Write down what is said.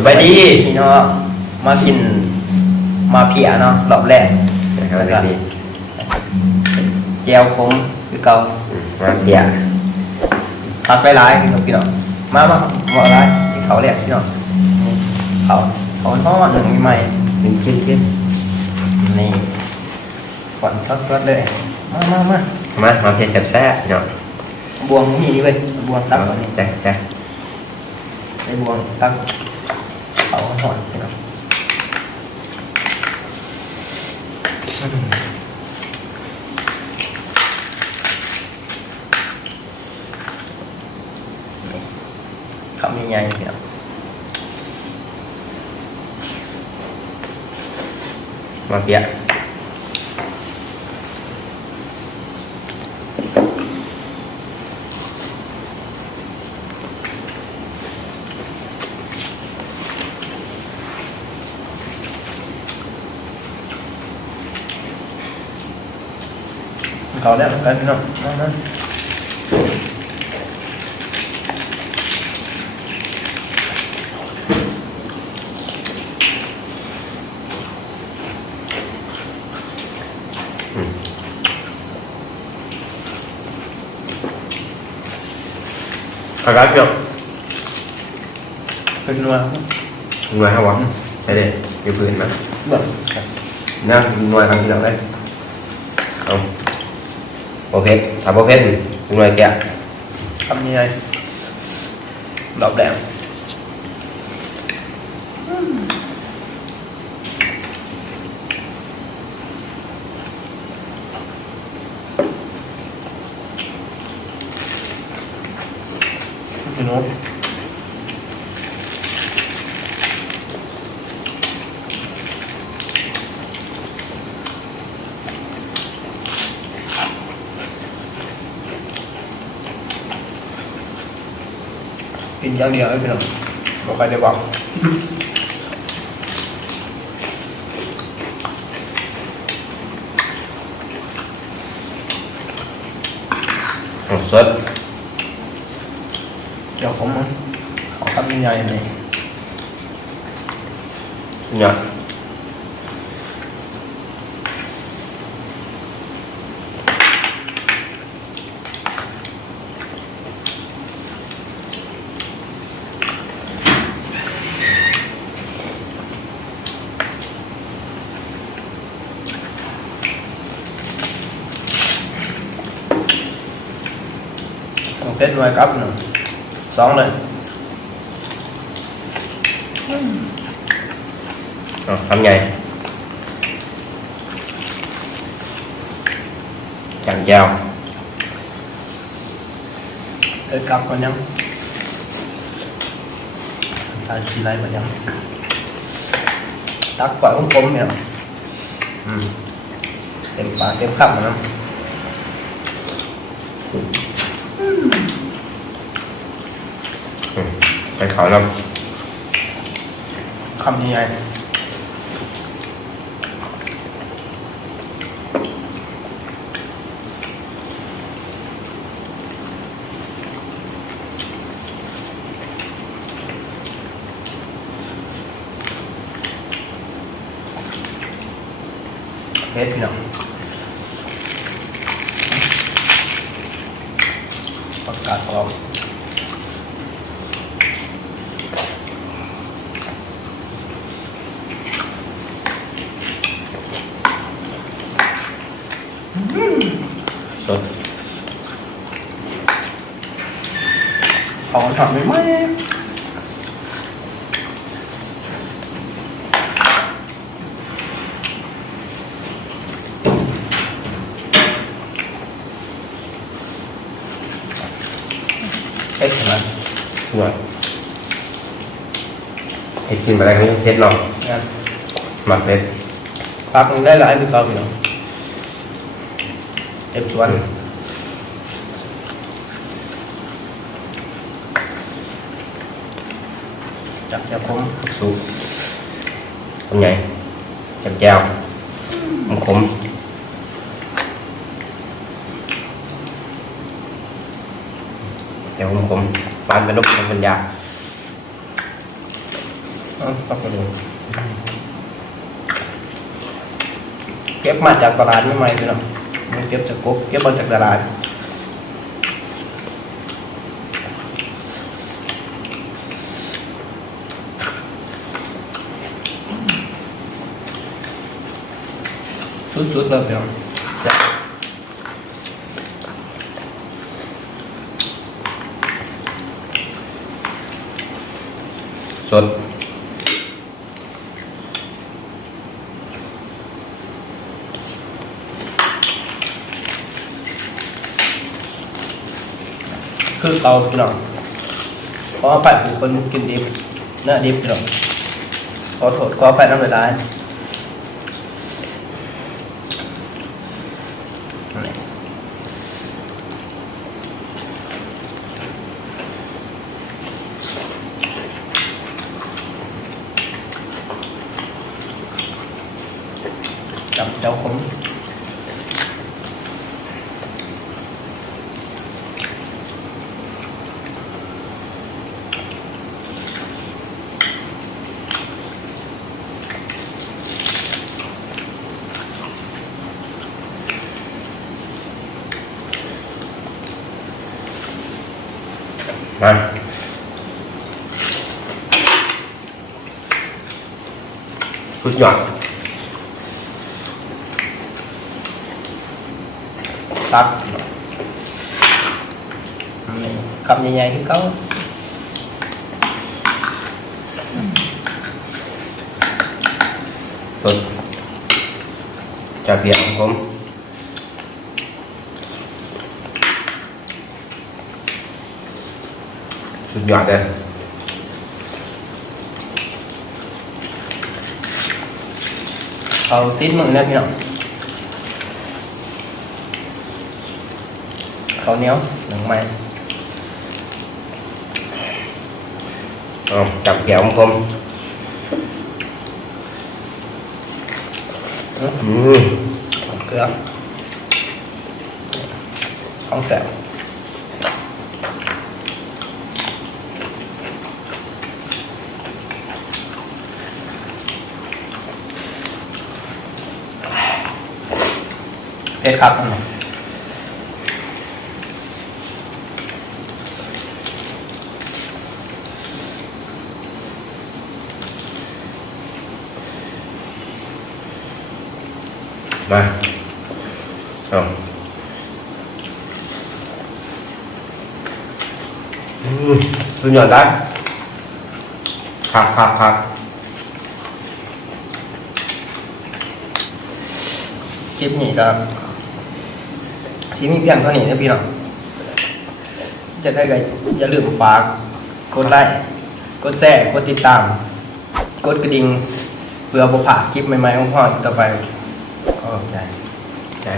สบายดีพี่น้องมากินมาเพียเนาะรอบแรกนะครับสบายดีแจวขมคือเก่ามาเพียผักหลายๆพี่น้องมาหมดร้ายที่เขาเรียกพี่น้องเขาทอดหนึ่งใหม่ ขึ้นนี่ก่อนทอดเลยมาเพียแซ่บๆเนาะบวงนี่เลยบวงตักนี่จ้ะไอ้บวงตักเขาหอนพี่น้องคำใหญ่ๆเนี่ยมาเพียเขาแล้วกันพี่น้องนั่นอากาศเปรี้ยวเป็นนัวนัวครับวะใช่เลยอยู่พื้นนะแบบน่านัวทางที่เราได้เอาโอเคถ้าโอเคนัวแกะทำยังไงดอกแดงพี่น้องกินอย่างเดียวพี่น้องบอกใครได้บอกสดเดี๋ยวผมขอคำใหญ่ๆหน่อยเนี่ยเพชรไว้ครับหนึ่งสองเลยทำไงจังแก้วเอ้ยกลับกันยังทานชีไรกันยังตักปล่อยของผมเนี่ยเต็มปากเต็มคำนะไปขอน้คำยังไงเพชรพี่น้องประกาศพร้อมสดของทำไม่ไหมเอ็กซ์นะหัวเห็ดกินอะไรกันเห็ดหรอกหมักเห็ดพักมันได้หลายคือเขาพี่น้องเต็มส่วนจับจับผมสูทำไงจับแก้วขมเดี๋ยวผมปานเป็นลูกเป็นยา ปักกระดูกเก็บมาจากตลาดไม่ไหมพี่น้องมันเก็บจากกุ๊กเก็บมาจากตลาดสุดๆเลยพี่น้องสดคือเตาพี่น้องเพราะว่าไปผูกคนกินดิบเนื้อดิบพี่น้องขอโทษขอไปน้ำลายได้จับเจ้าคมมาสุดยอดซับคำใหญ่ๆที่เขาสดจากเพียงผมสุดยอดเลยเอาติดมือนะพี่น้องข้าวเหนียวหนึ่งไม้จับเพียงผมเกลือของแซ่บเผ็ดครับมาเอาสุดยอดได้พักคลิปนี้ก็ที่มีเพียงเท่านี้นะพี่น้องจะได้ก็อย่าลืมฝากกดไลค์กดแชร์กดติดตามกดกระดิ่งเพื่อบ่พลาดคลิปใหม่ๆของพ่ออีกต่อไปขอบใจ